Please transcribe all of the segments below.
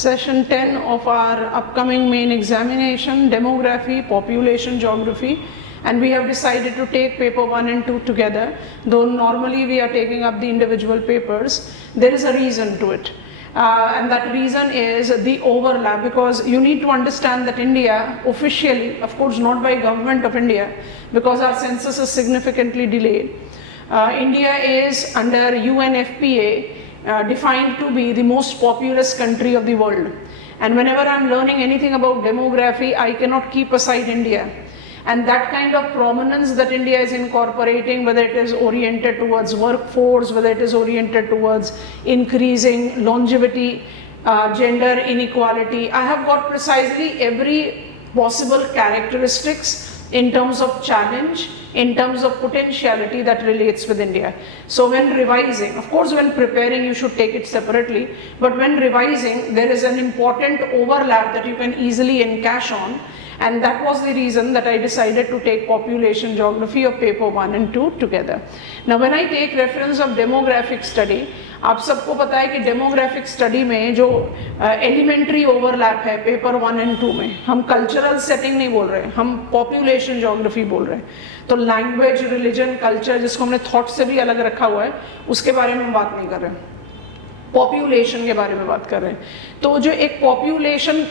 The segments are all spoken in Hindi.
session 10 of our upcoming main examination, demography, population geography, and we have decided to take paper 1 and 2 together. Though normally we are taking up the individual papers, there is a reason to it. And that reason is the overlap, because you need to understand that India officially, of course not by government of India, because our census is significantly delayed, India is under UNFPA defined to be the most populous country of the world. And whenever I am learning anything about demography, I cannot keep aside India. And that kind of prominence that India is incorporating, whether it is oriented towards workforce, whether it is oriented towards increasing longevity, gender inequality, I have got precisely every possible characteristics in terms of challenge, in terms of potentiality that relates with India. So when revising, of course when preparing you should take it separately, but when revising there is an important overlap that you can easily encash on. And that was the reason that I decided to take population geography of paper 1 and 2 together. Now when I take reference of demographic study, आप सबको पता है कि डेमोग्राफिक स्टडी में जो एलिमेंट्री ओवरलैप है पेपर 1 एंड 2 में, हम कल्चरल सेटिंग नहीं बोल रहे, हम पॉपुलेशन ज्योग्राफी बोल रहे हैं। तो लैंग्वेज, रिलीजन, कल्चर, जिसको हमने थॉट से भी अलग रखा हुआ है, उसके बारे में हम बात नहीं कर रहे हैं, पॉपुलेशन के बारे में बात कर रहे हैं। तो जो एक पॉपुलेशन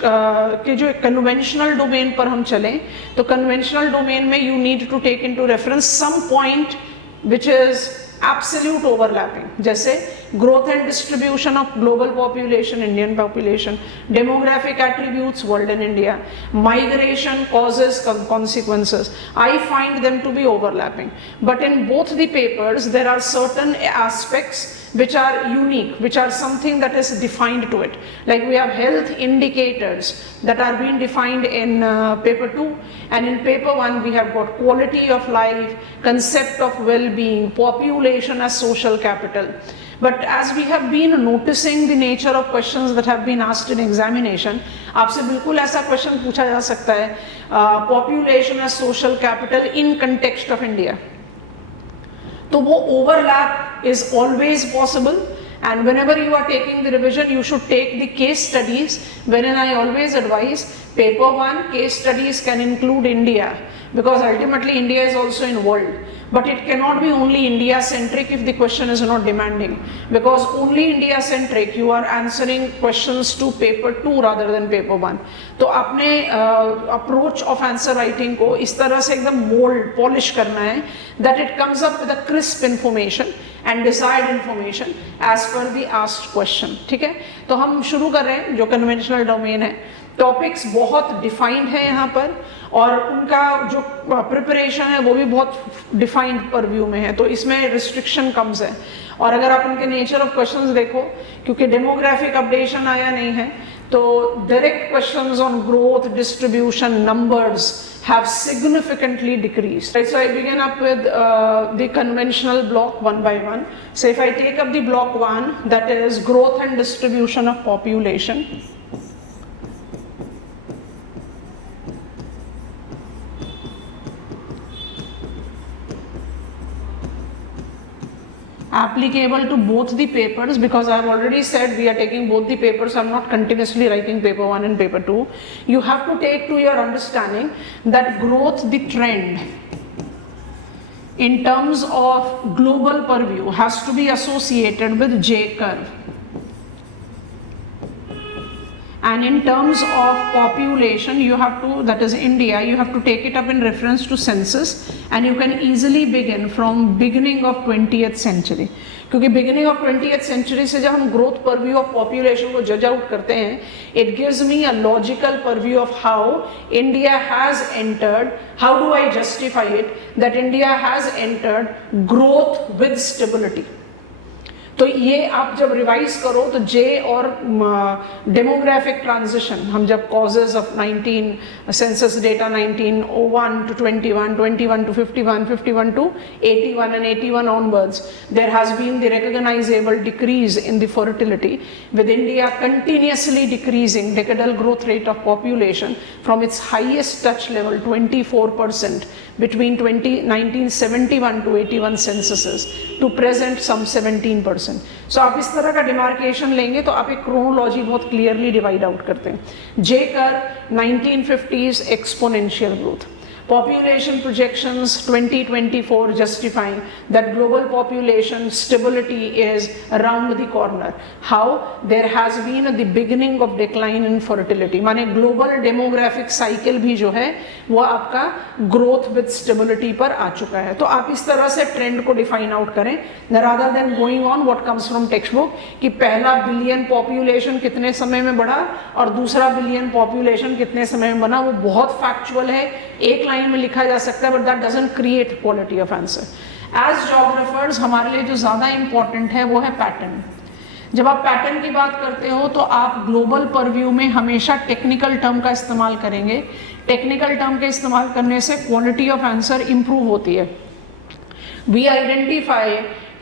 के जो कन्वेंशनल डोमेन पर हम चलें, तो कन्वेंशनल डोमेन में you need to take into reference some point which is absolute overlapping, जैसे growth and distribution of global population, Indian population, demographic attributes, world and India, migration, causes, consequences. I find them to be overlapping. But in both the papers, there are certain aspects which are unique, which are something that is defined to it. Like we have health indicators that are being defined in paper 2, and in paper 1 we have got quality of life, concept of well-being, population as social capital. But as we have been noticing the nature of questions that have been asked in examination, आपसे बिल्कुल ऐसा क्वेश्चन पूछा जा सकता है, population as social capital in context of India. तो वो overlap is always possible, and whenever you are taking the revision you should take the case studies, wherein I always advise paper 1 case studies can include India, because ultimately India is also in world, but it cannot be only India centric if the question is not demanding, because only India centric you are answering questions to paper 2 rather than paper 1. तो अपने approach of answer writing को इस तरह से एकदम mold polish करना है that it comes up with a crisp information and desired information as per the asked question. ठीक है, तो हम शुरू कर रहे हैं जो conventional domain है। टॉपिक्स बहुत डिफाइंड है यहाँ पर, और उनका जो प्रिपरेशन है वो भी बहुत डिफाइंड परव्यू में है, तो इसमें रिस्ट्रिक्शन कम्स है। और अगर आप उनके नेचर ऑफ क्वेश्चंस देखो, क्योंकि डेमोग्राफिक अपडेशन आया नहीं है, तो direct questions on growth, distribution, numbers have significantly decreased. Right, so I begin up with the conventional block one by one. So if I take up the block 1, that is growth and distribution of population. Applicable to both the papers, because I have already said we are taking both the papers. I am not continuously writing paper 1 and paper 2. You have to take to your understanding that growth, the trend in terms of global purview, has to be associated with J curve. And in terms of population, you have to, that is India, you have to take it up in reference to census, and you can easily begin from beginning of 20th century. क्योंकि beginning of 20th century से जब हम growth purview of population को judge out करते हैं, it gives me a logical purview of how India has entered, how do I justify it, that India has entered growth with stability. तो ये आप जब रिवाइज करो तो जे और डेमोग्राफिक ट्रांजिशन, हम जब causes of 19 census data 1901 to 21, 21 to 51, 51 to 81 and 81 onwards, there has been the recognizable decrease in the fertility, with India continuously decreasing decadal growth rate of population from its highest touch level 24% between 1971 to 81 censuses to present some 17%. Person. सो आप इस तरह का डिमार्केशन लेंगे तो आप एक क्रोनोलॉजी बहुत क्लियरली डिवाइड आउट करते हैं। जे कर 1950s exponential growth, population projections 2024 justifying that global population stability is around the corner. How? There has been the beginning of decline in fertility, माने global demographic cycle भी जो है वो आपका growth with stability पर आ चुका है। तो आप इस तरह से ट्रेंड को डिफाइन आउट करें rather than going on what comes from textbook कि पहला बिलियन पॉपुलेशन कितने समय में बढ़ा और दूसरा बिलियन पॉपुलेशन कितने समय में बना। वो बहुत फैक्चुअल है, एक लाइन में लिखा जा सकता है, but that doesn't create quality of answer. As geographers हमारे लिए जो ज़्यादा इंपॉर्टेंट है वो है पैटर्न। जब आप पैटर्न की बात करते हो तो आप ग्लोबल परव्यू में हमेशा टेक्निकल टर्म का इस्तेमाल करेंगे। टेक्निकल टर्म के इस्तेमाल करने से क्वालिटी ऑफ आंसर इंप्रूव होती है। We identify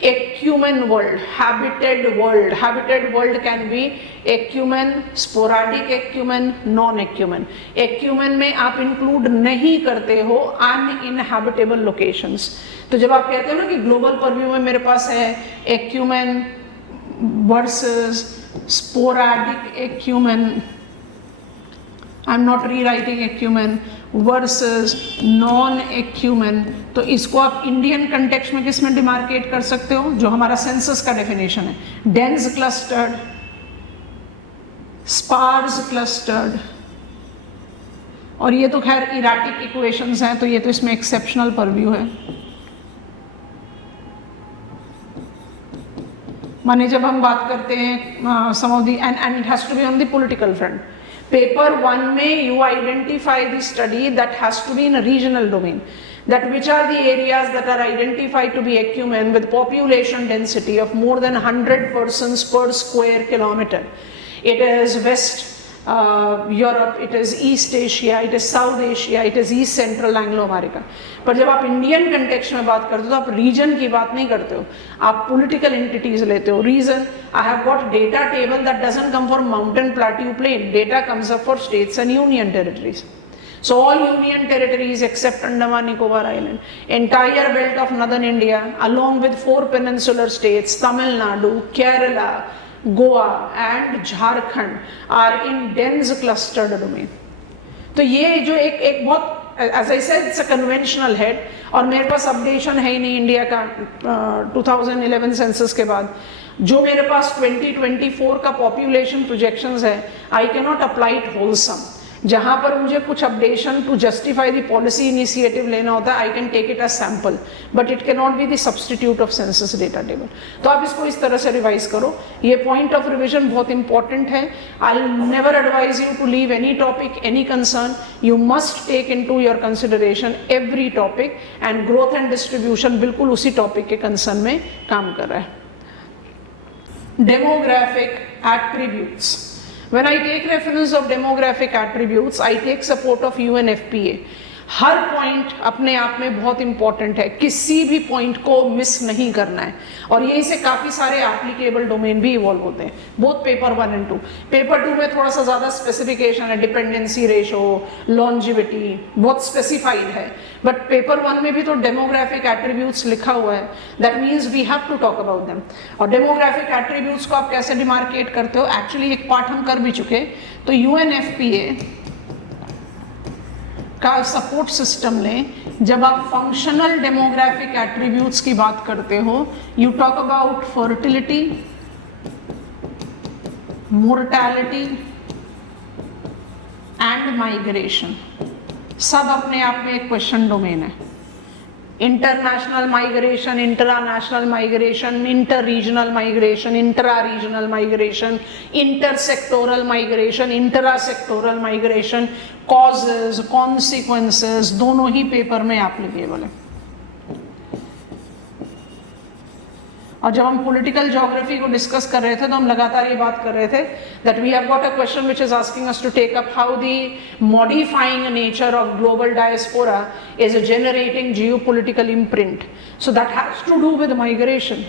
ecumen world, habited world. Habited world can be ecumen, sporadic ecumen, non-ecumen. Ecumen में आप इंक्लूड नहीं करते हो uninhabitable locations। तो जब आप कहते हो ना कि ग्लोबल परव्यू में मेरे पास है ecumen versus sporadic ecumen, I'm not rewriting ecumen versus non acumen, तो इसको आप इंडियन कंटेक्स्ट में किस में डिमार्केट कर सकते हो, जो हमारा सेंसस का डेफिनेशन है, डेंस क्लस्टर्ड, स्पार्स क्लस्टर्ड, और ये तो खैर इराटिक इक्वेशंस हैं तो ये तो इसमें एक्सेप्शनल परव्यू है। माने जब हम बात करते हैं some of the and it has to be on the political front. Paper 1 में you identify the study that has to be in a regional domain, that which are the areas that are identified to be ecumen with population density of more than 100 persons per square kilometer. It is West Europe, it is East Asia, it is South Asia, it is East Central Anglo America. पर जब आप इंडियन कंटेक्स्ट में बात करते हो तो आप रीजन की बात नहीं करते हो, आप पॉलिटिकल एंटिटीज लेते हो। Region, I have got data table that doesn't come for mountain plateau plain, data comes up for states and union territories. So all union territories except Andaman Nicobar Island, entire belt of northern India along with 4 peninsular states, Tamil Nadu, Kerala, Goa and Jharkhand are in dense clustered domain। तो ये जो एक बहुत as I said it's a conventional head, और मेरे पास अपडेशन है ही नहीं इंडिया का 2011 सेंसस के बाद। जो मेरे पास 2024 का पॉपुलेशन प्रोजेक्शंस है, I can not apply it wholesome. जहाँ पर मुझे कुछ updation to justify the policy initiative लेना होता है, I can take it as sample, but it can not be the substitute of census data table. तो आप इसको इस तरह से रिवाइज करो, ये पॉइंट ऑफ रिविजन बहुत इंपॉर्टेंट है। I never advise you to leave any topic, any concern, you must take in to your consideration every topic, and growth and distribution बिल्कुल उसी टॉपिक के कंसर्न में काम कर रहा है। Demographic attributes, when I take reference of demographic attributes, I take support of UNFPA। Her point अपने आप में बहुत इंपॉर्टेंट है, किसी भी पॉइंट को मिस नहीं करना है, और यहीं से काफ़ी सारे एप्लीकेबल डोमेन भी इवॉल्व होते हैं, बोथ पेपर 1 and 2। पेपर 2 में थोड़ा सा ज़्यादा स्पेसिफिकेशन है, डिपेंडेंसी रेशो, लॉन्जिविटी बहुत स्पेसिफाइड है, बट पेपर 1 में भी तो डेमोग्राफिक एट्रीब्यूट्स लिखा हुआ है, that means we have to talk about them. और डेमोग्राफिक एट्रीब्यूट्स को आप कैसे डिमार्केट करते हो, एक्चुअली एक पार्ट हम कर भी चुके। तो UNFPA का सपोर्ट सिस्टम लें, जब आप फंक्शनल डेमोग्राफिक एट्रीब्यूट्स की बात करते हो, you talk about fertility, mortality and migration. सब अपने आप में एक क्वेश्चन डोमेन है। International migration, international migration, inter regional migration, intra regional migration, inter sectoral migration, intra sectoral migration, causes, consequences, दोनों ही पेपर में एप्लीकेबल है। और जब हम पॉलिटिकल ज्योग्राफी को डिस्कस कर रहे थे तो हम लगातार ये बात कर रहे थे that we have got a question which is asking us to take up how the modifying nature of global diaspora is generating geopolitical imprint, so that has to do with migration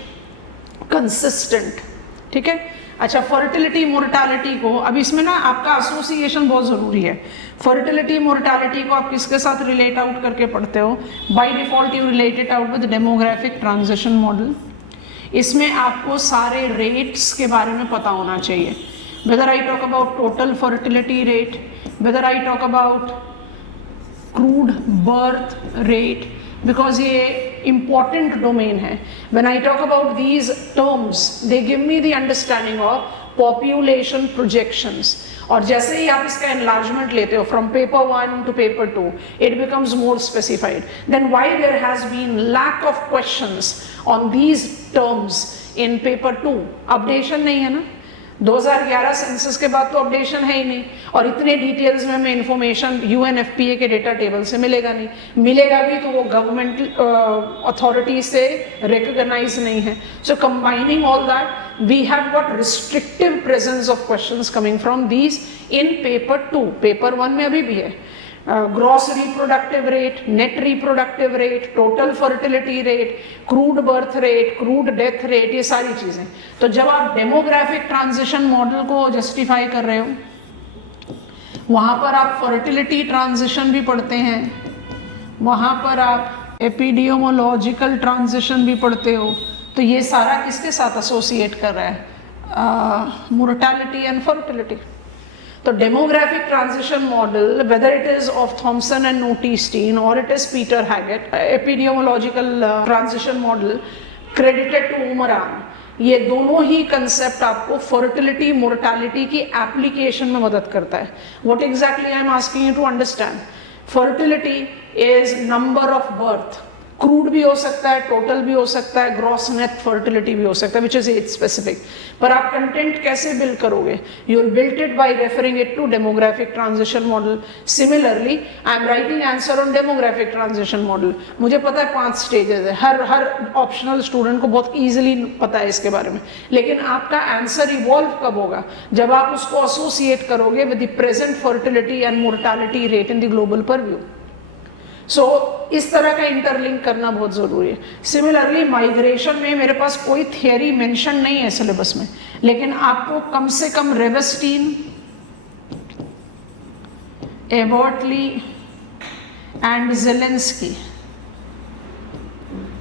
consistent. ठीक है, अच्छा, फर्टिलिटी मोर्टालिटी को, अब इसमें ना आपका एसोसिएशन बहुत ज़रूरी है। फर्टिलिटी मोर्टालिटी को आप किसके साथ रिलेट आउट करके पढ़ते हो? By default you relate it out with demographic transition model. इसमें आपको सारे रेट्स के बारे में पता होना चाहिए, whether I talk about total fertility rate, whether I talk about crude birth rate, because ये important domain है. When I talk about these terms, they give me the understanding of population projections. और जैसे ही आप इसका enlargement लेते हो from paper 1 to paper 2, it becomes more specified. Then why there has been lack of questions on these terms in paper 2? Updation नहीं है ना, 2011 सेंसस के बाद तो अपडेशन है ही नहीं, और इतने डिटेल्स में हमें इंफॉर्मेशन UNFPA के डेटा टेबल से मिलेगा नहीं, मिलेगा भी तो वो गवर्नमेंट अथॉरिटी से रिकॉग्नाइज नहीं है. So combining all that we have got restrictive presence of questions coming from these in paper 2. Paper 1 में अभी भी है gross reproductive rate, net reproductive rate, total fertility rate, crude birth rate, crude death rate, ये सारी चीजें. तो जब आप डेमोग्राफिक ट्रांजिशन मॉडल को जस्टिफाई कर रहे हो, वहां पर आप फर्टिलिटी ट्रांजिशन भी पढ़ते हैं, वहां पर आप एपिडियोमोलॉजिकल ट्रांजिशन भी पढ़ते हो. तो ये सारा किसके साथ एसोसिएट कर रहा है? Mortality and fertility. तो demographic transition model, whether it is of Thompson and Notestein और it is Peter Haggett, epidemiological transition model credited to Omran, ये दोनों ही कंसेप्ट आपको फर्टिलिटी मोर्टेलिटी की एप्लीकेशन में मदद करता है. What exactly I am asking you to understand. Fertility is number of birth, crude भी हो सकता है, टोटल भी हो सकता है, ग्रॉस नेट फर्टिलिटी भी हो सकता है, विच इज एज स्पेसिफिक. पर आप कंटेंट कैसे बिल्ड करोगे? You will build it by referring it to demographic transition model. Similarly I am writing answer on demographic transition model. मुझे पता है 5 स्टेजेस है, हर ऑप्शनल स्टूडेंट को बहुत ईजिली पता है इसके बारे में, लेकिन आपका आंसर इवॉल्व कब होगा? जब आप उसको एसोसिएट करोगे with the present fertility and mortality rate in the global purview. So इस तरह का इंटरलिंक करना बहुत जरूरी है. सिमिलरली माइग्रेशन में मेरे पास कोई थियरी मेंशन नहीं है सिलेबस में, लेकिन आपको कम से कम रेवेस्टीन, एबर्टली एंड ज़ेलेंस्की,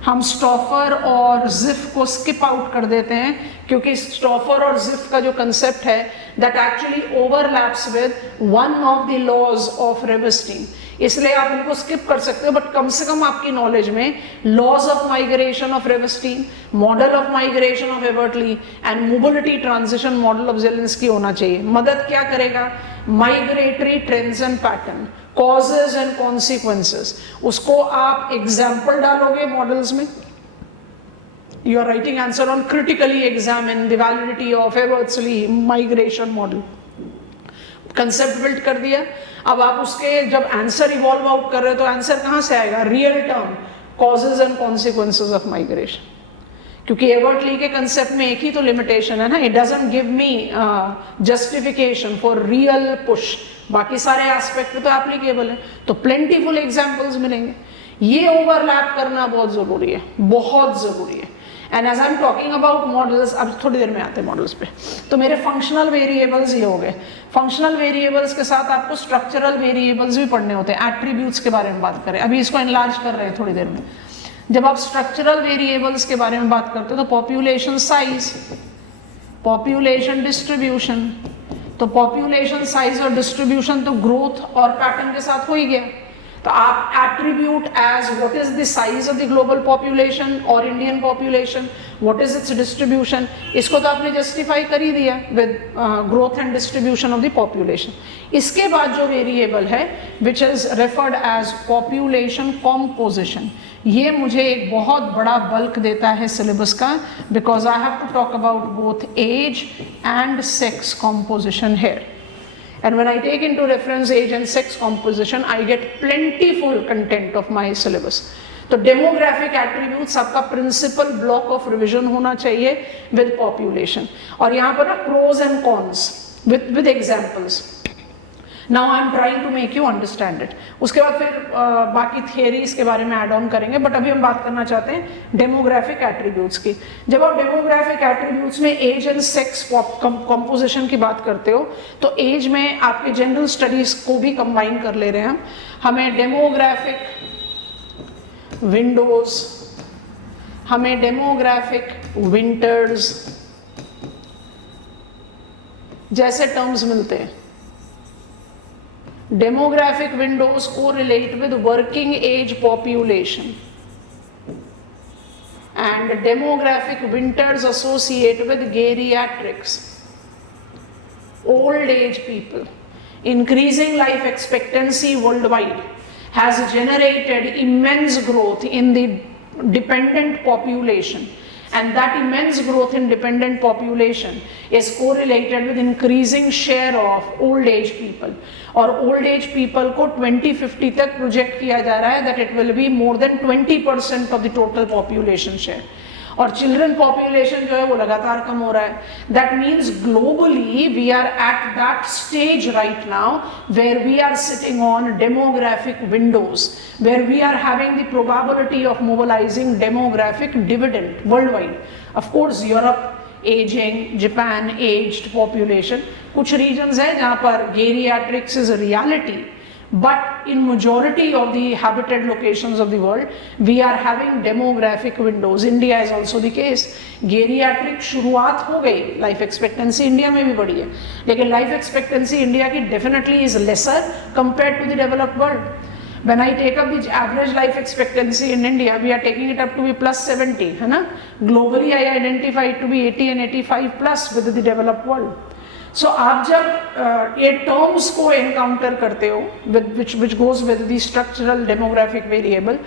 हम स्टॉफर और जिफ को स्किप आउट कर देते हैं क्योंकि स्टॉफर और जिफ का जो कंसेप्ट है that actually overlaps with one of the laws of Ravenstein, इसलिए आप उनको स्किप कर सकते हो. बट कम से कम आपकी नॉलेज में laws of migration of Ravenstein, model of migration of Everett Lee and mobility transition model of Zelinsky होना चाहिए. मदद क्या करेगा? Migratory trends and pattern, causes and consequences, उसको आप एग्जाम्पल डालोगे मॉडल्स में. You are writing answer on critically examine the validity of Everett Lee migration model. Concept build कर दिया. अब आप उसके जब आंसर इवॉल्व आउट कर रहे हो तो आंसर कहाँ से आएगा? Real term, causes and consequences of migration. क्योंकि एबर्टली के कंसेप्ट में एक ही तो लिमिटेशन है ना, it doesn't give me justification for real push. बाकी सारे एस्पेक्ट पे तो एप्लीकेबल है. तो प्लेंटीफुल एग्जांपल्स मिलेंगे. ये ओवरलैप करना बहुत जरूरी है, बहुत जरूरी है. And as I am talking about models, अब थोड़ी देर में आते हैं मॉडल्स पे. तो मेरे फंक्शनल वेरिएबल्स ये हो गए. फंक्शनल वेरिएबल्स के साथ आपको स्ट्रक्चरल वेरिएबल्स भी पढ़ने होते हैं. एट्रीब्यूट्स के बारे में बात करें, अभी इसको एनलार्ज कर रहे हैं थोड़ी देर में. जब आप स्ट्रक्चरल वेरिएबल्स के बारे में बात करते हो तो पॉपुलेशन साइज, पॉपुलेशन डिस्ट्रीब्यूशन. तो पॉपुलेशन साइज और डिस्ट्रीब्यूशन तो ग्रोथ और पैटर्न के साथ हो ही गया. तो आप attribute as what is the size of the global population और Indian population, what is its distribution, इसको तो आपने जस्टिफाई कर ही दिया with growth and distribution of the population. इसके बाद जो वेरिएबल है which is referred as population composition, ये मुझे एक बहुत बड़ा बल्क देता है सिलेबस का, because I have to talk about both age and sex composition here. And when I take into reference age and sex composition, I get plentiful content of my syllabus. तो डेमोग्राफिक एट्रीब्यूट्स आपका प्रिंसिपल ब्लॉक ऑफ रिविजन होना चाहिए विद पॉपुलेशन. और यहाँ पर ना pros and cons with examples. Now I am trying to make you understand it. उसके बाद फिर बाकी थियरीज के बारे में ऐड ऑन करेंगे, बट अभी हम बात करना चाहते हैं डेमोग्राफिक एट्रीब्यूट्स की. जब आप डेमोग्राफिक एट्रीब्यूट्स में एज एंड सेक्स कंपोजिशन की बात करते हो तो एज में आपके जनरल स्टडीज को भी कंबाइन कर ले रहे हैं. हमें डेमोग्राफिक विंडोज, हमें डेमोग्राफिक विंटर्स जैसे टर्म्स मिलते हैं. डेमोग्राफिक विंडोज को relate with working age population and demographic winters associate with geriatrics, old age people. Increasing life expectancy worldwide has generated immense growth in the dependent population, and that immense growth in dependent population is correlated with increasing share of old age people. और ओल्ड एज पीपल को 2050 तक प्रोजेक्ट किया जा रहा है that it will be more than 20% of the total population share. और चिल्ड्रन पॉपुलेशन जो है वो लगातार कम हो रहा है. That means globally we are at that stage right now where we are sitting on demographic windows, where we are having the probability of mobilising demographic dividend worldwide. Of course Europe ageing, Japan aged population, कुछ रीजन्स है जहां पर geriatrics is reality, but in majority of the habited locations of the world we are having demographic windows. India is also the case. Geriatric शुरुआत हो गई, लाइफ एक्सपेक्टेंसी इंडिया में भी बढ़ी है, लेकिन लाइफ एक्सपेक्टेंसी इंडिया की definitely is lesser compare to the developed world. When I take up the average life expectancy in India, we are taking it up to be plus 70, है ना? Globally, I identify it to be 80 and 85 plus with the developed world. So आप जब ये terms को encounter करते हो, which goes with the structural demographic variable,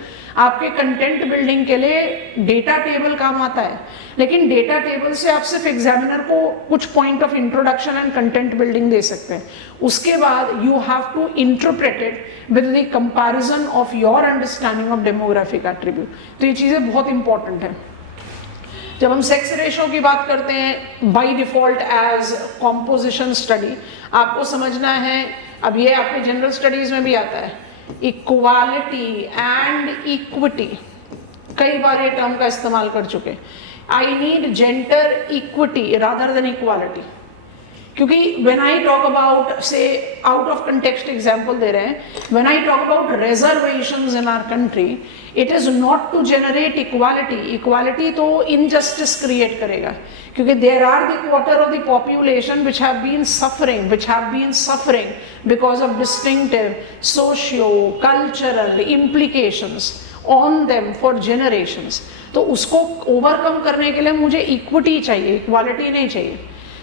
आपके content building के लिए data table काम आता है. लेकिन data table से आप सिर्फ examiner को कुछ point of introduction and content building दे सकते हैं. उसके बाद you have to interpret it with the comparison of your understanding of demographic attribute. तो ये चीज़ें बहुत important है. जब हम सेक्स रेशो की बात करते हैं by default age composition study, आपको समझना है, अब ये आपके जनरल स्टडीज में भी आता है, इक्वालिटी एंड इक्विटी. कई बार ये टर्म का इस्तेमाल कर चुके. I need gender equity rather than equality, क्योंकि when I talk about say out of context example दे रहे हैं, when I talk about reservations in our country, it is not to generate equality. Equality तो इनजस्टिस क्रिएट करेगा, क्योंकि there are the quarter of the population which have been suffering because of distinctive socio cultural implications on them for generations. तो उसको ओवरकम करने के लिए मुझे इक्विटी चाहिए, इक्वालिटी नहीं चाहिए.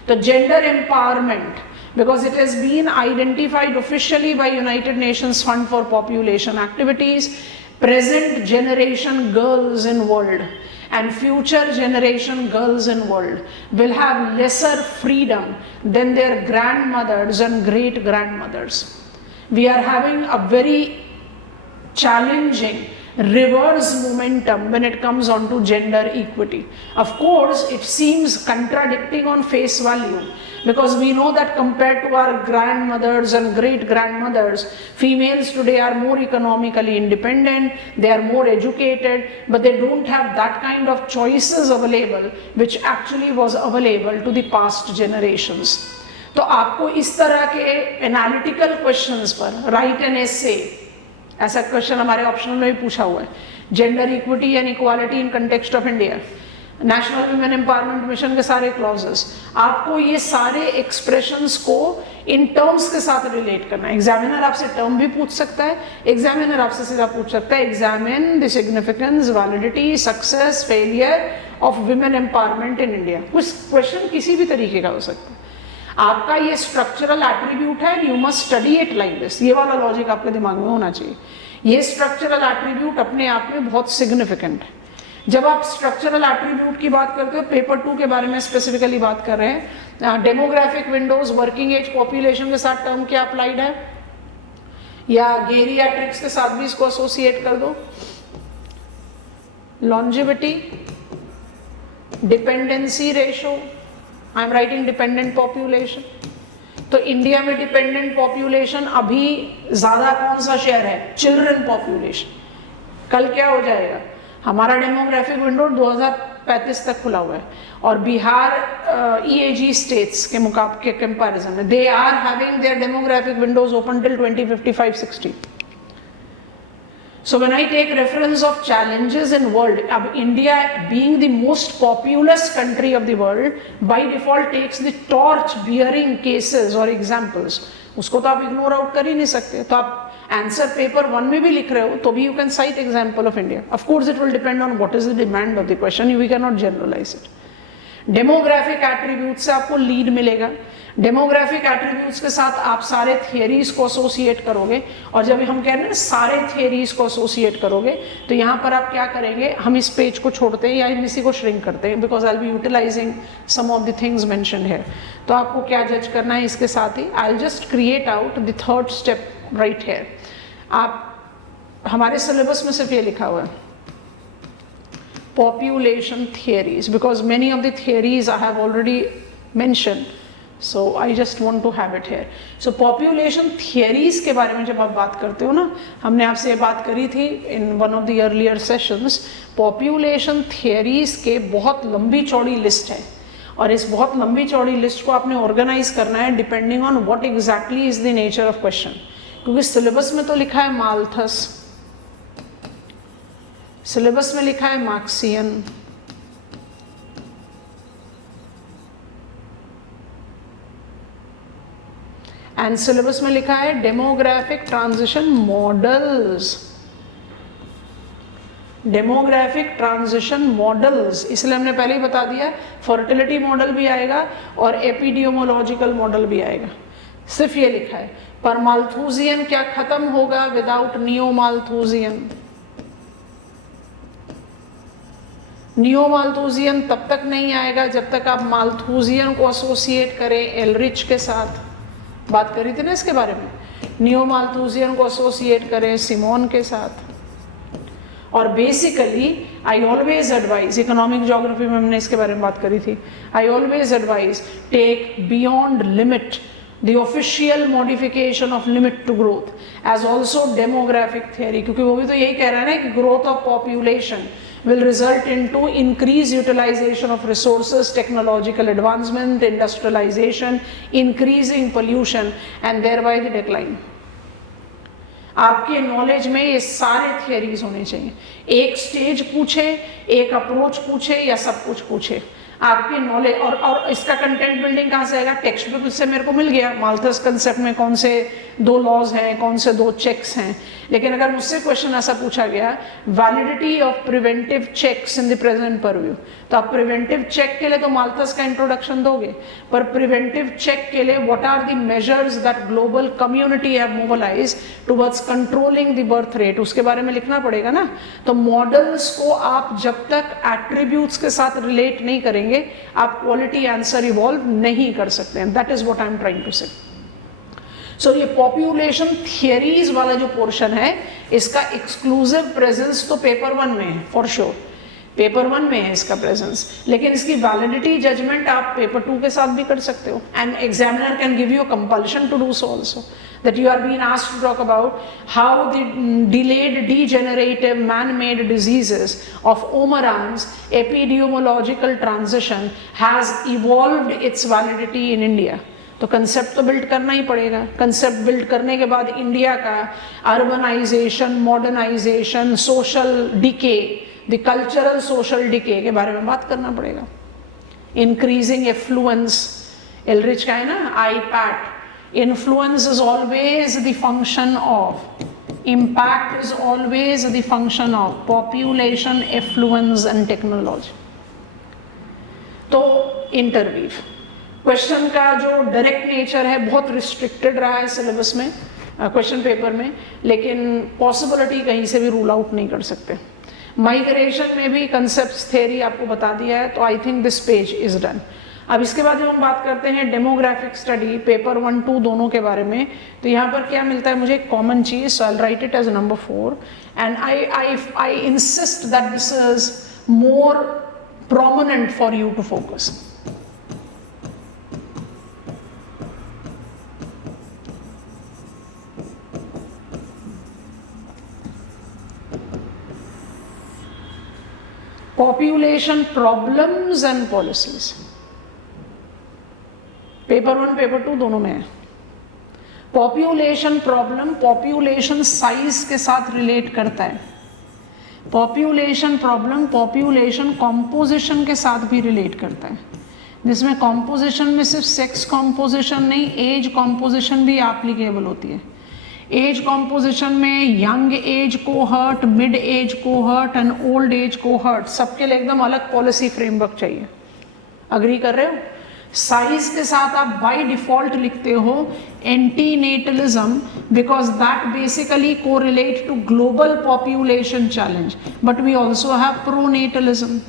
The gender empowerment, because it has been identified officially by United Nations Fund for Population Activities, present generation girls in world and future generation girls in world will have lesser freedom than their grandmothers and great grandmothers. We are having a very challenging reverse momentum when it comes on to gender equity. Of course, it seems contradicting on face value, because we know that compared to our grandmothers and great grandmothers, females today are more economically independent, they are more educated, but they don't have that kind of choices available which actually was available to the past generations. तो आपको इस तरह के analytical questions पर write an essay, ऐसा क्वेश्चन हमारे ऑप्शनल में भी पूछा हुआ है. Gender equity and equality in context of India, national women empowerment mission के सारे क्लॉजेस, आपको ये सारे एक्सप्रेशंस को इन टर्म्स के साथ रिलेट करना है. एग्जामिनर आपसे टर्म भी पूछ सकता है, एग्जामिनर आपसे सीधा पूछ सकता है examine the significance, validity, success, failure of women empowerment in India. कुछ क्वेश्चन किसी भी तरीके का हो सकता है. आपका ये स्ट्रक्चरल एट्रीब्यूट है, you must study it like this. ये वाला लॉजिक आपके दिमाग में होना चाहिए. ये स्ट्रक्चरल एट्रीब्यूट अपने आप में बहुत सिग्निफिकेंट है. जब आप स्ट्रक्चरल एट्रीब्यूट की बात करते हो, पेपर 2 के बारे में स्पेसिफिकली बात कर रहे हैं, demographic windows working age population के साथ टर्म क्या अप्लाइड है, या गेरियाट्रिक्स के साथ भी इसको एसोसिएट कर दो. Longevity, dependency ratio, I am writing dependent population. तो इंडिया में डिपेंडेंट पॉपुलेशन अभी ज्यादा कौन सा शेयर है? Children population. कल क्या हो जाएगा? हमारा डेमोग्राफिक विंडो 2035 तक खुला हुआ है, और बिहार EAG स्टेट्स के मुकाबले कंपैरिजन में they are having their demographic windows open till 2055-60. So when I take reference of challenges in world, अब India being the most populous country of the world, by default takes the torch bearing cases or examples. उसको तो आप ignore out कर ही नहीं सकते. तो आप आंसर पेपर 1 में भी लिख रहे हो तो भी you can cite example of India. Of course it will depend on what is the demand of the question, we can not generalise it. Demographic attribute से आपको लीड मिलेगा. डेमोग्राफिक एट्रीब्यूट्स के साथ आप सारे थियरीज को एसोसिएट करोगे, और जब हम कह रहे हैं सारे थियरीज को एसोसिएट करोगे तो यहाँ पर आप क्या करेंगे, हम इस पेज को छोड़ते हैं या हम इसी को श्रिंक करते हैं, because I will be utilising some of the things mentioned here. तो आपको क्या जज करना है इसके साथ ही, I will just create out the third step right here. आप हमारे सिलेबस में सिर्फ ये लिखा हुआ है population theories, because many of the theories I have already mentioned, so I just want to have it here. So population theories के बारे में जब आप बात करते हो ना, हमने आपसे ये बात करी थी in one of the earlier sessions, population theories के बहुत लंबी चौड़ी लिस्ट है, और इस बहुत लंबी चौड़ी लिस्ट को आपने ऑर्गेनाइज करना है depending on what exactly is the nature of question. क्योंकि सिलेबस में तो लिखा है माल्थस, सिलेबस में लिखा है मार्क्सियन, एंड सिलेबस में लिखा है demographic transition models. Demographic transition models, इसलिए हमने पहले ही बता दिया फर्टिलिटी मॉडल भी आएगा और एपिडियोमोलॉजिकल मॉडल भी आएगा. सिर्फ ये लिखा है. पर माल्थूजियन क्या खत्म होगा विदाउट नियो माल्थूजियन? नियो माल्थूजियन तब तक नहीं आएगा जब तक आप माल्थूजियन को एसोसिएट करें एलरिच के साथ. बात करी थी ना इसके बारे में. नियो माल्थूजियन को एसोसिएट करें सिमोन के साथ. और basically I always advise, economic geography में हमने इसके बारे में बात करी थी, I always advise take beyond limit the official modification of limit to growth as also demographic theory, क्योंकि वो भी तो यही कह रहा है ना कि growth of population will result into increased utilization of resources, technological advancement, industrialization, increasing pollution and thereby the decline. आपके नॉलेज में ये सारे थियरीज होने चाहिए. एक स्टेज पूछे, एक अप्रोच पूछे या सब कुछ पूछे, आपके नॉलेज और इसका कंटेंट बिल्डिंग कहाँ से आएगा? टेक्स्ट बुक से मेरे को मिल गया माल्थस कंसेप्ट में कौन से 2 लॉज हैं, कौन से 2 चेक्स हैं. लेकिन अगर मुझसे क्वेश्चन ऐसा पूछा गया validity of preventive checks in the present purview, तो आप प्रिवेंटिव चेक के लिए तो माल्थस का इंट्रोडक्शन दोगे, पर प्रिवेंटिव चेक के लिए what are the measures that global community have mobilised towards controlling the birth rate, उसके बारे में लिखना पड़ेगा ना. तो मॉडल्स को आप जब तक एट्रीब्यूट्स के साथ रिलेट नहीं करेंगे आप क्वालिटी आंसर इवॉल्व नहीं कर सकते हैं. That is what I am trying to say. So ये पॉपुलेशन थियरीज वाला जो पोर्शन है इसका एक्सक्लूसिव प्रेजेंस तो पेपर 1 में है फॉर श्योर, पेपर 1 में है इसका प्रेजेंस, लेकिन इसकी वैलिडिटी जजमेंट आप पेपर 2 के साथ भी कर सकते हो. And examiner can give you a compulsion to do so also, that you are being asked to talk about how the delayed degenerative man-made diseases of Omarans epidemiological transition has evolved its validity in India. तो कंसेप्ट तो बिल्ड करना ही पड़ेगा. कंसेप्ट बिल्ड करने के बाद इंडिया का urbanisation, modernisation, social decay, the cultural social decay के बारे में बात करना पड़ेगा. इंक्रीजिंग एफ्लुएंस, एलरिच का है ना IPAT, influence is always the function of, impact is always the function of population, affluence and technology. तो इंटरवीव क्वेश्चन का जो डायरेक्ट नेचर है बहुत रिस्ट्रिक्टेड रहा है सिलेबस में, क्वेश्चन पेपर में, लेकिन पॉसिबिलिटी कहीं से भी रूल आउट नहीं कर सकते. माइग्रेशन में भी कंसेप्ट थ्योरी आपको बता दिया है, तो I think this page is done. अब इसके बाद जब हम बात करते हैं डेमोग्राफिक स्टडी पेपर 1, 2 दोनों के बारे में, तो यहाँ पर क्या मिलता है मुझे कॉमन चीज. So I write it as number 4 and I insist that this is more prominent for you to focus. Population problems and policies paper 1 paper 2 दोनों में है. पॉपुलेशन प्रॉब्लम पॉपुलेशन साइज के साथ रिलेट करता है, पॉपुलेशन प्रॉब्लम पॉपुलेशन कॉम्पोजिशन के साथ भी रिलेट करता है, जिसमें कॉम्पोजिशन में सिर्फ सेक्स कॉम्पोजिशन नहीं, एज कॉम्पोजिशन भी एप्लीकेबल होती है। एज कॉम्पोजिशन में young age cohort, mid age cohort and old age cohort, सबके लिए एकदम अलग पॉलिसी फ्रेमवर्क चाहिए। अग्री कर रहे हो? साइज के साथ आप बाय डिफॉल्ट लिखते हो antinatalism, because that basically correlate to global population challenge, but we also have pronatalism.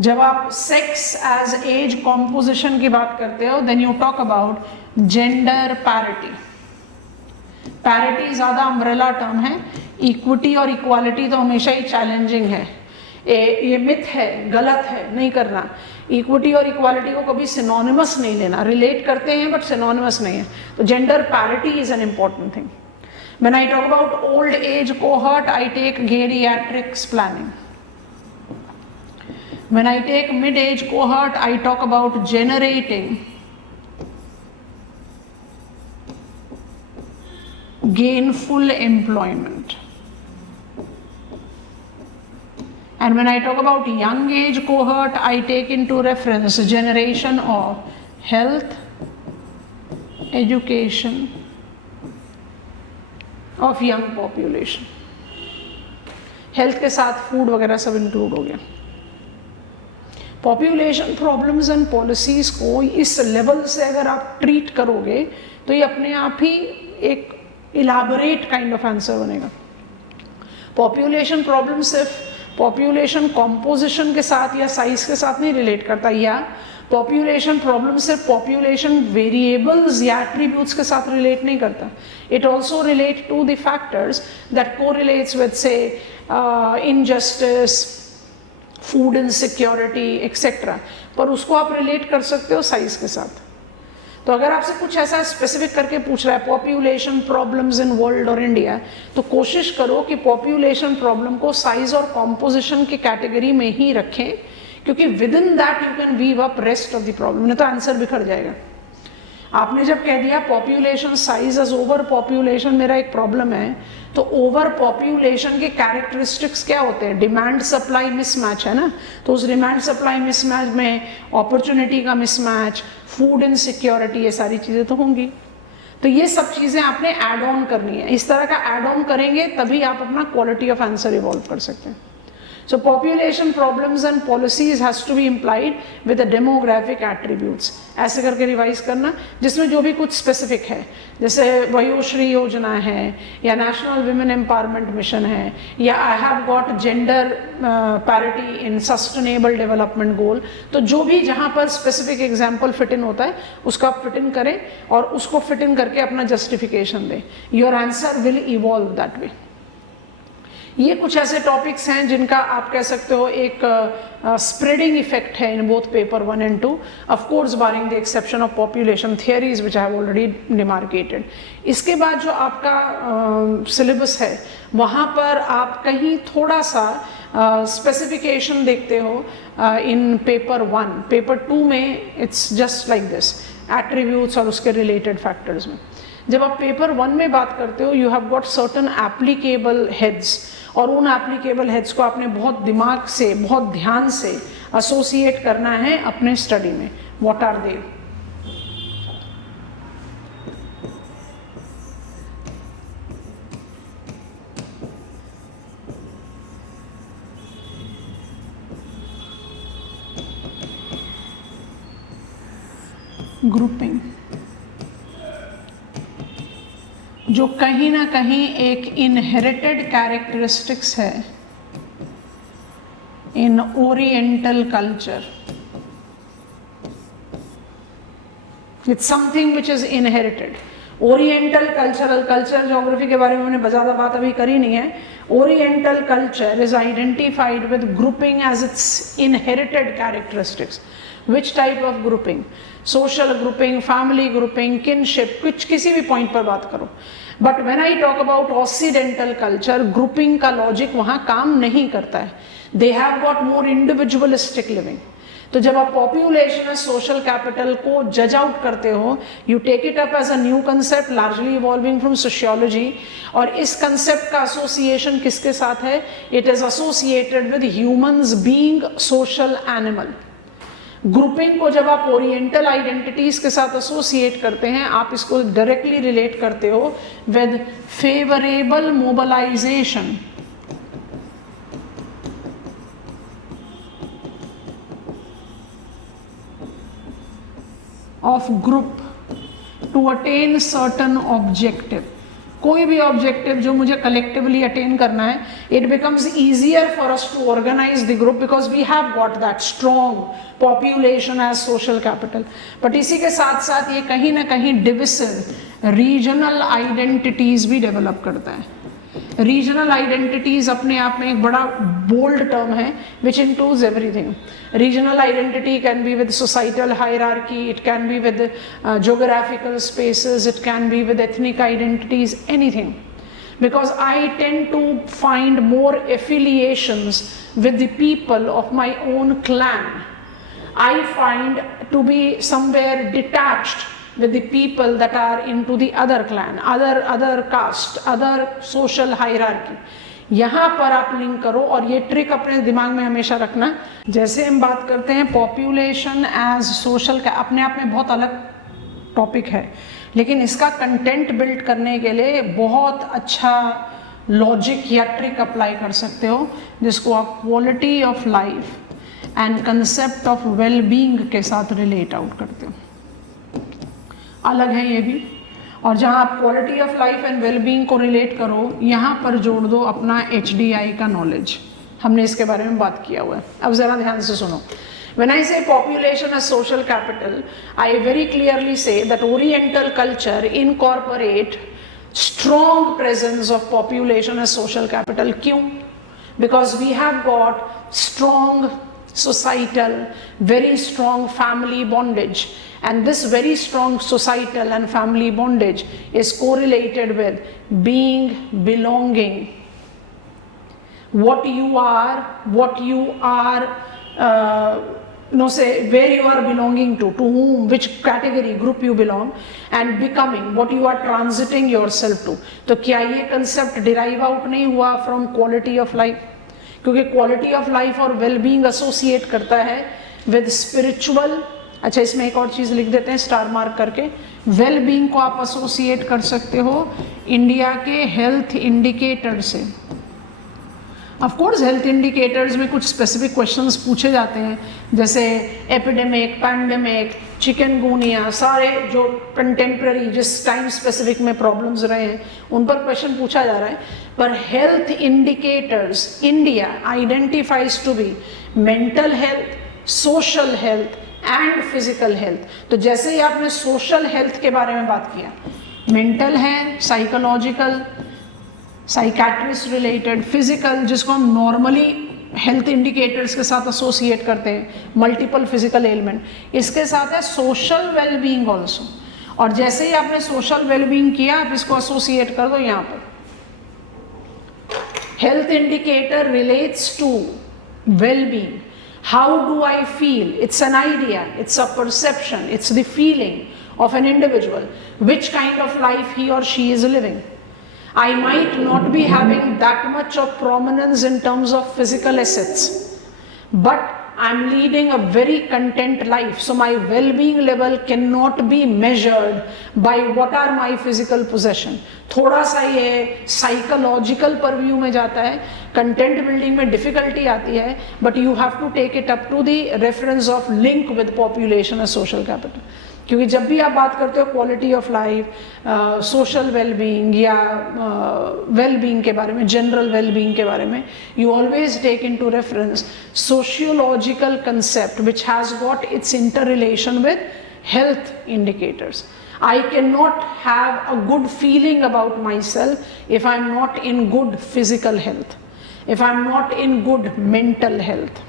जब आप सेक्स एज एज कॉम्पोजिशन की बात करते हो, then you talk about gender parity. Parity ज्यादा अम्ब्रेला टर्म है, इक्विटी और इक्वालिटी तो हमेशा ही चैलेंजिंग है। ये मिथ है, गलत है, नहीं करना। इक्विटी और इक्वालिटी को कभी सिनोनिमस नहीं लेना, रिलेट करते हैं बट सिनोनिमस नहीं है। तो gender parity is an important thing. When I talk about old age cohort, I take geriatrics planning. When I take mid-age cohort, I talk about generating gainful employment. And when I talk about young age cohort, I take into reference generation of health, education of young population. Health के साथ food वगैरह सब include हो गया। पॉपुलेशन प्रॉब्लम्स एंड पॉलिसीज को इस लेवल से अगर आप ट्रीट करोगे तो ये अपने आप ही एक इलाबोरेट काइंड ऑफ आंसर बनेगा। पॉपुलेशन प्रॉब्लम सिर्फ पॉपुलेशन कॉम्पोजिशन के साथ या साइज के साथ नहीं रिलेट करता, या पॉपुलेशन प्रॉब्लम सिर्फ पॉपुलेशन वेरिएबल्स या एट्रीब्यूट्स के साथ रिलेट नहीं करता। It also relate to the factors that correlates with say injustice, food insecurity etcetera, पर उसको आप रिलेट कर सकते हो साइज के साथ। तो अगर आपसे कुछ ऐसा स्पेसिफिक करके पूछ रहा है पॉपुलेशन प्रॉब्लम्स इन वर्ल्ड और इंडिया, तो कोशिश करो कि पॉपुलेशन प्रॉब्लम को साइज और कॉम्पोजिशन की कैटेगरी में ही रखें, क्योंकि within that you can weave up rest of the problem, नहीं तो आंसर बिखर जाएगा। आपने जब कह दिया population size as overpopulation मेरा एक प्रॉब्लम है, तो ओवर पॉपुलेशन के कैरेक्टरिस्टिक्स क्या होते हैं? डिमांड सप्लाई मिसमैच है ना, तो उस डिमांड सप्लाई मिसमैच में अपॉर्चुनिटी का मिसमैच, फूड इनसिक्योरिटी, ये सारी चीज़ें तो होंगी। तो ये सब चीज़ें आपने ऐड ऑन करनी है। इस तरह का ऐड ऑन करेंगे तभी आप अपना क्वालिटी ऑफ आंसर इवॉल्व कर सकते हैं। So population problems and policies has to be implied with the demographic attributes. ऐसे करके रिवाइज करना, जिसमें जो भी कुछ स्पेसिफिक है, जैसे वयोश्री योजना है, या नेशनल विमेन एम्पावरमेंट मिशन है, या आई have got gender parity in sustainable development goal, तो जो भी जहाँ पर स्पेसिफिक एग्जाम्पल फिट इन होता है उसका आप फिट इन करें और उसको फिट इन करके अपना जस्टिफिकेशन दें। Your answer will evolve that way. ये कुछ ऐसे टॉपिक्स हैं जिनका आप कह सकते हो एक स्प्रेडिंग इफेक्ट है in both paper 1 and 2, of course barring the exception of population theories which I have already demarcated. इसके बाद जो आपका सिलेबस है वहाँ पर आप कहीं थोड़ा सा स्पेसिफिकेशन देखते हो इन पेपर 1। पेपर 2 में it's just like this, attributes और उसके रिलेटेड फैक्टर्स में। जब आप पेपर 1 में बात करते हो, you have got certain applicable heads, और उन एप्लीकेबल हेड्स को आपने बहुत दिमाग से, बहुत ध्यान से एसोसिएट करना है अपने स्टडी में। What are they? ग्रुपिंग, जो कहीं ना कहीं एक इनहेरिटेड कैरेक्टरिस्टिक्स है in oriental culture. It's something which is inherited. Oriental cultural culture geography के बारे में हमने ज़्यादा बात अभी करी नहीं है। Oriental culture is identified with grouping as its inherited characteristics. Which type of grouping? Social grouping, family grouping, kinship, कुछ किसी भी पॉइंट पर बात करो। But when I talk about occidental culture, grouping का लॉजिक वहाँ काम नहीं करता है। They have got more individualistic living. तो जब आप पॉपुलेशन एज सोशल कैपिटल को जज आउट करते हो, you take it up as a new concept largely evolving from sociology, और इस कंसेप्ट का एसोसिएशन किसके साथ है? It is associated with humans being social animal. Grouping को जब आप ओरिएंटल आइडेंटिटीज के साथ एसोसिएट करते हैं, आप इसको डायरेक्टली रिलेट करते हो with favourable mobilisation of group to attain certain objective. कोई भी ऑब्जेक्टिव जो मुझे कलेक्टिवली अटेन करना है, it becomes easier for us to organise the group because we have got that strong population as social capital. But इसी के साथ साथ ये कहीं ना कहीं डिविसिव रीजनल आइडेंटिटीज भी डेवलप करता है। रीजनल आइडेंटिटीज अपने आप में एक बड़ा बोल्ड टर्म है which includes everything. Regional identity can be with societal hierarchy, it can be with geographical spaces, it can be with ethnic identities, anything. Because I tend to find more affiliations with the people of my own clan. I find to be somewhere detached with the people that are into the other clan, other caste, other social hierarchy. यहाँ पर आप लिंक करो, और ये ट्रिक अपने दिमाग में हमेशा रखना। जैसे हम बात करते हैं पॉपुलेशन एज सोशल, अपने आप में बहुत अलग टॉपिक है, लेकिन इसका कंटेंट बिल्ड करने के लिए बहुत अच्छा लॉजिक या ट्रिक अप्लाई कर सकते हो, जिसको आप quality of life and concept of wellbeing के साथ रिलेट आउट करते हो। अलग है ये भी, और जहाँ आप quality of life and wellbeing को रिलेट करो, यहाँ पर जोड़ दो अपना HDI का नॉलेज। हमने इसके बारे में बात किया हुआ है। अब ज़रा ध्यान से सुनो। When I say population as social capital, I very clearly say that Oriental culture incorporate strong presence of population as social capital. क्यों? Because we have got strong societal, very strong family bondage, and this very strong societal and family bondage is correlated with being, belonging, what you are, say where you are belonging to whom, which category, group you belong, and becoming what you are transiting yourself to. तो क्या ये concept derive out नहीं हुआ from quality of life? क्योंकि क्वालिटी ऑफ लाइफ और वेलबींग एसोसिएट करता है विद स्पिरिचुअल। अच्छा, इसमें एक और चीज़ लिख देते हैं स्टार मार्क करके। वेलबींग को आप एसोसिएट कर सकते हो इंडिया के हेल्थ इंडिकेटर से। ऑफ कोर्स हेल्थ इंडिकेटर्स में कुछ स्पेसिफिक क्वेश्चंस पूछे जाते हैं, जैसे एपिडेमिक, पैंडेमिक, चिकनगुनिया, सारे जो कंटेम्प्रेरी जिस टाइम स्पेसिफिक में प्रॉब्लम्स रहे हैं उन पर क्वेश्चन पूछा जा रहा है। पर health indicators India identifies to be mental health, social health and physical health. तो जैसे ही आपने सोशल हेल्थ के बारे में बात किया, मेंटल है, साइकोलॉजिकल, साइकैट्रिस्ट रिलेटेड, फिजिकल जिसको हम नॉर्मली हेल्थ इंडिकेटर्स के साथ एसोसिएट करते हैं, मल्टीपल फिजिकल एलिमेंट, इसके साथ है सोशल वेलबींग ऑल्सो। और जैसे ही आपने सोशल वेलबींग किया, आप इसको एसोसिएट कर दो यहाँ पर। Health indicator relates to wellbeing. How do I feel? It's an idea, it's a perception, it's the feeling of an individual, which kind of life he और she is living. I might not be having that much of prominence in terms of physical assets, but I'm leading a very content life. So my well-being level cannot be measured by what are my physical possession. थोड़ा सा ये psychological purview में जाता है, content building में difficulty आती है, but you have to take it up to the reference of link with population as social capital. क्योंकि जब भी आप बात करते हो quality of life, social wellbeing या वेलबींग के बारे में, जनरल वेलबींग के बारे में, you always take into reference sociological concept which has got its inter relation with health indicators. I cannot have a good feeling about myself if I'm not in good physical health, if I'm not in good mental health.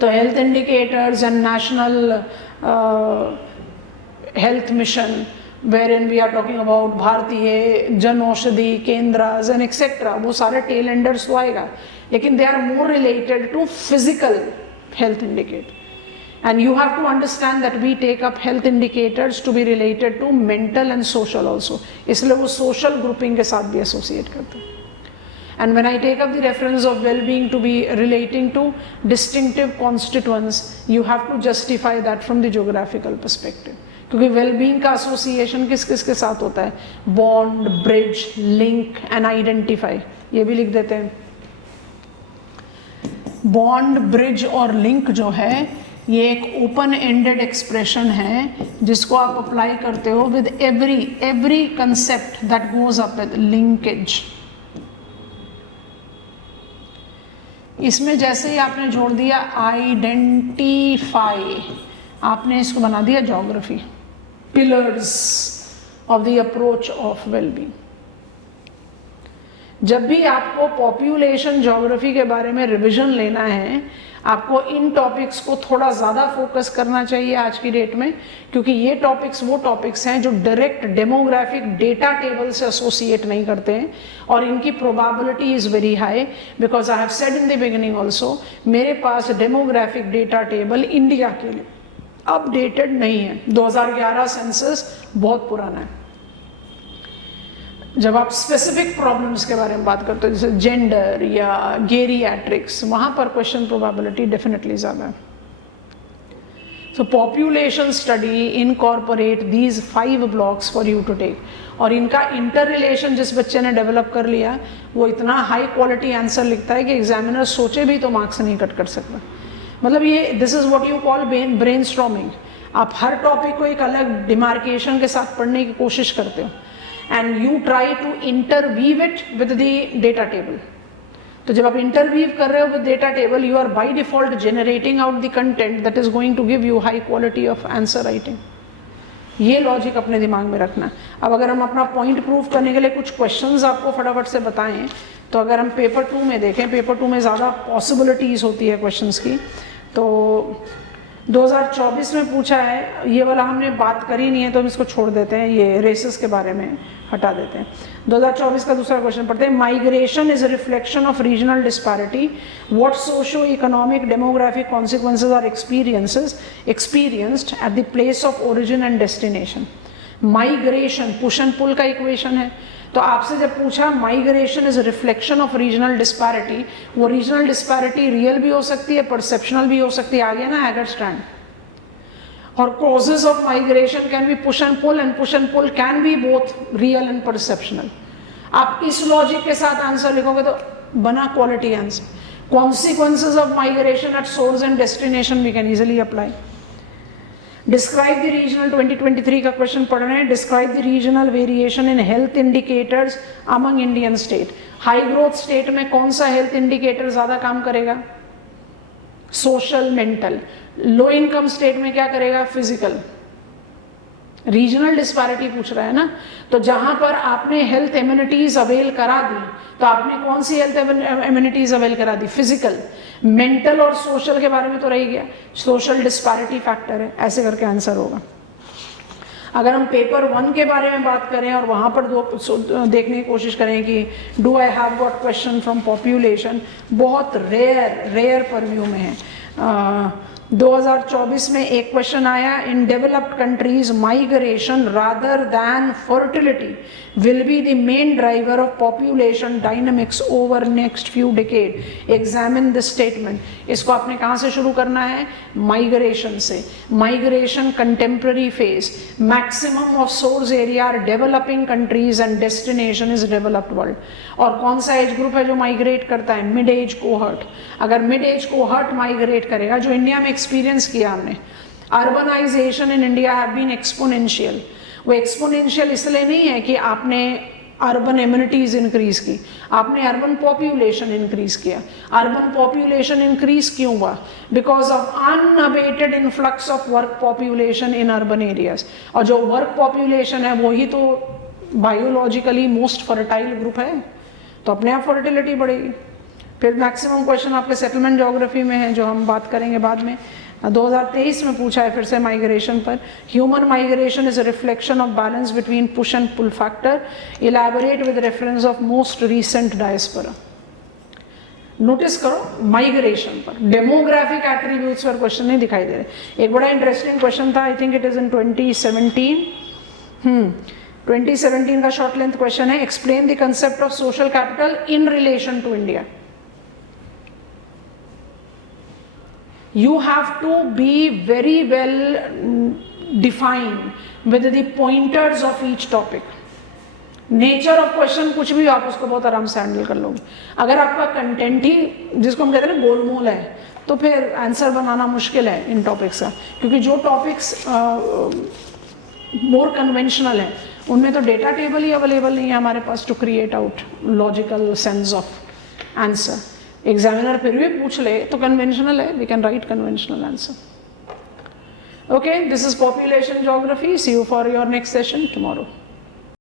तो health indicators and national health mission wherein we are talking about भारतीय जन औषधि केंद्र एंड एक्सेट्रा, वो सारे टेल एंडर्स तो आएगा, लेकिन they are more related to physical health indicator. And you have to understand that we take up health indicators to be related to mental and social also. इसलिए वो social grouping के साथ भी associate करते हैं. And when I take up the reference of well-being to be relating to distinctive constituents, you have to justify that from the geographical perspective. क्योंकि well-being का association किस किस के साथ होता है? Bond, bridge, link and identify. ये भी लिख देते हैं. Bond, bridge और link जो है ये एक ओपन एंडेड एक्सप्रेशन है जिसको आप अप्लाई करते हो with every concept that goes up with linkage. इसमें जैसे ही आपने जोड़ दिया आइडेंटिफाई, आपने इसको बना दिया geography, pillars of the approach of wellbeing. जब भी आपको पॉपुलेशन ज्योग्राफी के बारे में रिवीजन लेना है, आपको इन टॉपिक्स को थोड़ा ज़्यादा फोकस करना चाहिए आज की डेट में, क्योंकि ये टॉपिक्स वो टॉपिक्स हैं जो डायरेक्ट डेमोग्राफिक डेटा टेबल से एसोसिएट नहीं करते हैं और इनकी probability is very high. Because I have said in the beginning also, मेरे पास डेमोग्राफिक डेटा टेबल इंडिया के लिए अपडेटेड नहीं है. 2011 सेंसस बहुत पुराना है. जब आप स्पेसिफिक प्रॉब्लम्स के बारे में बात करते हो जैसे जेंडर या गेरियाट्रिक्स, वहाँ पर क्वेश्चन प्रोबेबिलिटी डेफिनेटली ज़्यादा है. So population study incorporate these 5 blocks for you to take. और इनका इंटर रिलेशन जिस बच्चे ने डेवलप कर लिया वो इतना हाई क्वालिटी आंसर लिखता है कि एग्जामिनर सोचे भी तो मार्क्स नहीं कट कर सकता. मतलब ये this is what you call brain storming. आप हर टॉपिक को एक अलग डिमार्केशन के साथ पढ़ने की कोशिश करते हो and you try to interweave it with the data table. तो जब आप interweave कर रहे हो with data table, you are by default generating out the content that is going to give you high quality of answer writing. ये लॉजिक अपने दिमाग में रखना. अब अगर हम अपना पॉइंट प्रूव करने के लिए कुछ क्वेश्चंस आपको फटाफट से बताएं, तो अगर हम पेपर 2 में देखें, पेपर 2 में ज़्यादा पॉसिबिलिटीज़ होती है क्वेश्चंस की. तो 2024 में पूछा है, ये वाला हमने बात करी नहीं है तो हम इसको छोड़ देते हैं, ये रेसेस के बारे में हटा देते हैं. 2024 का दूसरा क्वेश्चन पढ़ते हैं. Migration is a reflection of regional disparity. What socio economic demographic consequences are experienced at the place of origin and destination. Migration push and pull का इक्वेशन है. तो आपसे जब पूछा migration is reflection of regional disparity, वो रीजनल डिस्पैरिटी रियल भी हो सकती है, परसेप्शनल भी हो सकती है. आ गया ना एगर स्ट्रैंड. और causes of migration can be push and pull can be both real and perceptional. आप इस लॉजिक के साथ आंसर लिखोगे तो बना quality answer. Consequences of migration at source and destination we can easily apply. Describe the regional 2023 का क्वेश्चन पढ़ रहे हैं. Describe the regional variation in health indicators among Indian state. High growth state में कौन सा हेल्थ इंडिकेटर ज्यादा काम करेगा? Social, mental. Low income state में क्या करेगा? फिजिकल. रीजनल डिस्पैरिटी पूछ रहा है ना. तो जहां पर आपने हेल्थ इम्यूनिटीज अवेल करा दी, तो आपने कौन सी हेल्थ इम्यूनिटीज अवेल करा दी? फिजिकल. मेंटल और सोशल के बारे में तो रह गया, सोशल डिस्पैरिटी फैक्टर है. ऐसे करके आंसर होगा. अगर हम पेपर 1 के बारे में बात करें और वहाँ पर देखने की कोशिश करें कि do I have got question from population, बहुत रेयर परव्यू में है. 2024 में एक क्वेश्चन आया, in developed countries migration rather than fertility will be the main driver of population dynamics over next few decade. Examine the statement. इसको आपने कहाँ से शुरू करना है? माइग्रेशन से. Migration contemporary phase. Maximum of source area are developing countries and destination is developed world. और कौन सा एज ग्रुप है जो माइग्रेट करता है? Mid age cohort. अगर मिड एज कोहर्ट माइग्रेट करेगा, जो इंडिया में एक्सपीरियंस किया हमने, urbanisation in India have been exponential. वो एक्सपोनेंशियल इसलिए नहीं है कि आपने अर्बन इम्यूनिटीज इंक्रीज की, आपने अर्बन पॉपुलेशन इंक्रीज किया. अर्बन पॉपुलेशन इंक्रीज क्यों हुआ? Because of unabated influx of work population in urban areas. और जो वर्क पॉपुलेशन है वही तो बायोलॉजिकली मोस्ट फर्टाइल ग्रुप है, तो अपने आप फर्टिलिटी बढ़ेगी. फिर मैक्सिमम क्वेश्चन आपके सेटलमेंट ज्योग्राफी में है, जो हम बात करेंगे बाद में. 2023 में पूछा है फिर से माइग्रेशन पर. Human migration is a reflection of balance between push and pull factor. Elaborate with reference of most recent diaspora. Notice करो माइग्रेशन पर, डेमोग्राफिक एट्रीब्यूट्स पर क्वेश्चन नहीं दिखाई दे रहे। एक बड़ा इंटरेस्टिंग क्वेश्चन था, I think it is in 2017। 2017 का शॉर्ट लेंथ क्वेश्चन है, explain the concept of social capital in relation to India. You have to be very well defined with the pointers of each topic. Nature of question कुछ भी आप उसको बहुत आराम से हैंडल कर लोगे। अगर आपका कंटेंट ही जिसको हम कहते हैं ना गोलमोल है, तो फिर आंसर बनाना मुश्किल है इन टॉपिक्स का, क्योंकि जो टॉपिक्स मोर कन्वेंशनल है उनमें तो डेटा टेबल ही अवेलेबल नहीं है हमारे पास to create out logical sense of answer. Examiner फिर भी पूछ ले तो कन्वेंशनल है, we can write conventional answer. Okay, this is population geography. See you for your next session tomorrow.